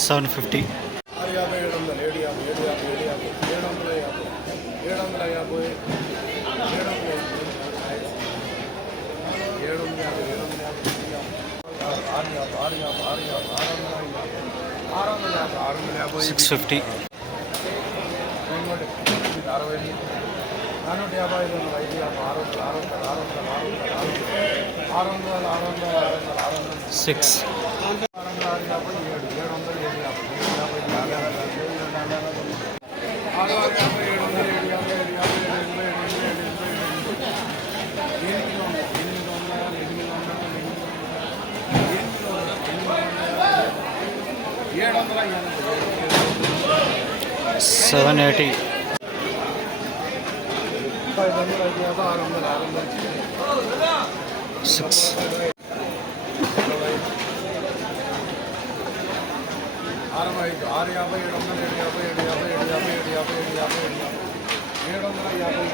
Seven fifty ఆరు యాభై ఏడు వందలు ఏడు యాభై ఏడు యాభై ఏడు యాభై ఏడు వందల యాభై ఏడు వందల యాభై ఏడు వందల యాభై ఏడు వందల యాభై ఏడు వందల యాభై ఆరు యాభై ఆరు యాభై ఆరు యాభై ఆరు వందల యాభై ఆరు వందల యాభై ఆరు వందల యాభై సిక్స్ ఫిఫ్టీ ఇంకోటి అరవై ఎనిమిది నానూట యాభై ఐదు వందల ఐదు యాభై ఆరు వందల ఆరు వందల ఆరు వందల ఆరు వందల ఆరు వందల ఆరు వందల ఆరు వందల ఆరు వందల సిక్స్ ఆరు వందల ఆరు యాభై ఏడు ఏడు వందల ఏడు సెవెన్ ఎయిటీ ఐదు వందల యాభై ఆరు వందల ఆరు వందల సిక్స్ అరవై ఐదు ఆరు యాభై ఏడు వందల ఏడు యాభై ఏడు యాభై ఏడు యాభై ఏడు యాభై ఏడు యాభై ఏడు ఏడు వందల యాభై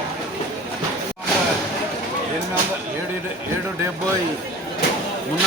ఎనిమిది వందల ఏడు ఏడు- ఏడు డెబ్బై ఉన్న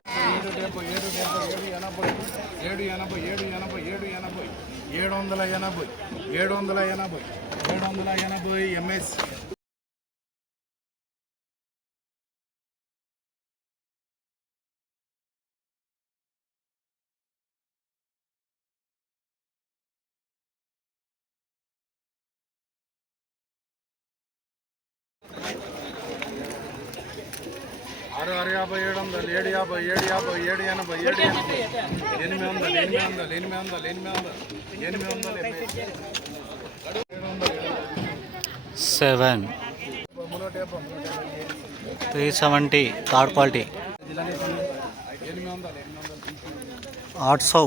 డెబ్బై ఏడు డెబ్బై ఏడు ఎనభై ఏడు ఎనభై ఏడు ఎనభై ఏడు ఎనభై ఏడు వందల ఎనభై ఏడు వందల ఎనభై ఏడు వందల ఎనభై ఎంఎస్ ఆరు ఆరు యాభై ఏడు వందలు ఏడు యాభై ఏడు యాభై ఏడు ఎనభై ఏడు ఎనభై. ఎనిమిది వందలు ఎనిమిది వందలు ఎనిమిది వందలు ఎనిమిది వందలు ఎనిమిది వందలు seven. Three seventy third quality. ఎనిమిది వందలు ఎనిమిది వందలు. ఆట్ సౌ